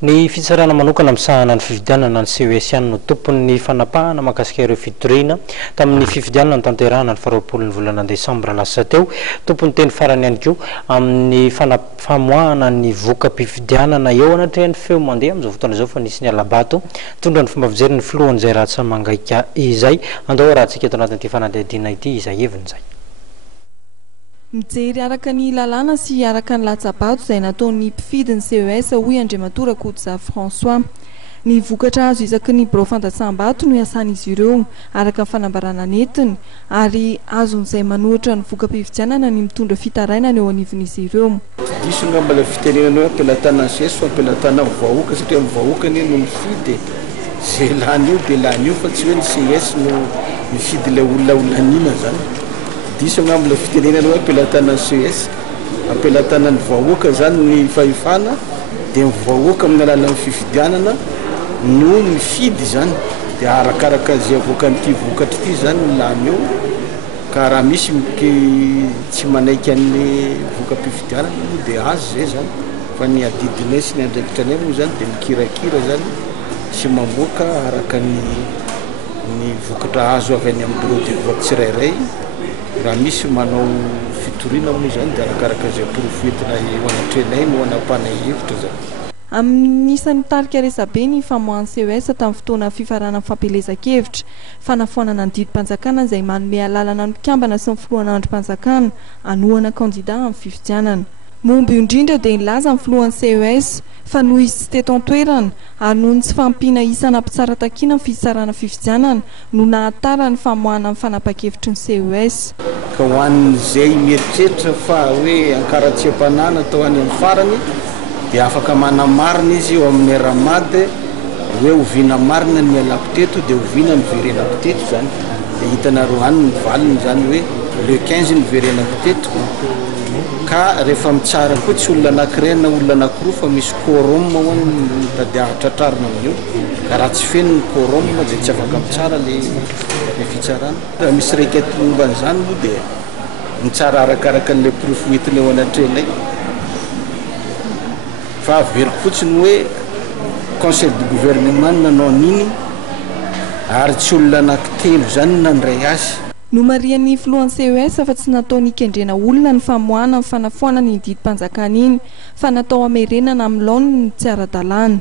Ny fitsarana manokana misahana ny fifidianana ny CES no tompon'ny fanapahana mahakasika ireo fitoriana tamin'ny fifidianana ny tanterahana ny faharoapolon'ny volana desambra lasa teo. Tompony teny farany ihany koa amin'ny famoahana ny voka-pifidianana eo anatrehany feo mandeha amin'izao fotoana izao fa nisy ny alabato tondra ny fomba fijery ny filohan'izay ratsy mangaika izay andao rahantsika eto anatin'ity fanadihadiana ity izay hevin'izay. Mijery araka ny lalàna sy araka ny latsabato izay nataon'ny mpifidin'ny CES hoy Andriamatora Koza François. Ny vokatra azo isaky ny birao fandatsahambato no iasan'izy ireo araka ny fanambarana netiny ary azon'izay manohitra ny voka-pifidianana ny mitondra fitarainana eo anivon'izy ireo. Diso nga mbola fitenenana hoe ampelatana CES fa ampelatana vahoaka satria amin'ny vahoakany no mifidy zay lany io dia lany io fa tsy hoe ny CES no mifidy ilay olona olanina zany. Diso nga mbola fitenenana hoe ampelatana CES ampelatana ny vahoaka zany ny fahefana dia ny vahoaka amin'ny alalan'ny fifidianana no mifidy zany dia arakaraka zay avoakan'ity vokatra ity zany ny lany eo ka raha misy tsy manaiky an'ny voka-pifidianana moa dia azo zay zany fa ny adidinay sy ny andraikitra anay moa zany dia mikirakira zany sy mamoaka araka ny vokatra azo avy any amin'ny bureau de vote tsirairay. Raha misy manao fitoriana moa zany dia arakaraka zay porofentina eo anatrenay no anapanay hevitra zany. Anisan'ny tarika resabe ny famoahan'ny CES tamin'ny fotoana fifarana fampelezan-kevitra fanafoanana ny didim-panjakana izay manome alalana ny mpikambana sy ny filohan'ny androm-panjakana anohana kandida amin'ny fifidianana. Momba io indrindra dia nilaza ny filohan'ny CES fa noho izy tsy teto an-toerana ary noho ny tsy fampiana isana mpitsara takiana ny fitsarana fifidianana no nahatara ny famoahana amin'ny fanapa-kevitry ny CES. Ka ho an'izay mieritreritra fa hoe ankaratsiam-panana atao any amin'ny farany dia afaka manamarina izy eo amin'ny ramady hoe oviana marina ny mialako teto dia oviana ny verenako teto zany dia hitanareo any ny valiny zany hoe le 15 ny verenako teto ka rehefa mitsara koa tsy olona anankiray na olona anankiroa fa misy quorum ho any mitady tratrarina amin'io ka raha tsy feno ny quorum dia tsy afaka mitsara le fitsarana. Raha misy raika tomban'izany moa dia mitsara arakaraka n'ilay porofo entiny eo anatrenay fa averiko fotsiny hoe conseil du gouvernement nanao niny ary tsy olona anankitelo zany nandray azy. Nomarian'ny filohan'ny CES fa tsy natao nikendrena olona ny famoahana ny fanafoana ny didim-panjakana iny fa natao hamerenana amin'ny laoniny ny tsy ara-dalàna.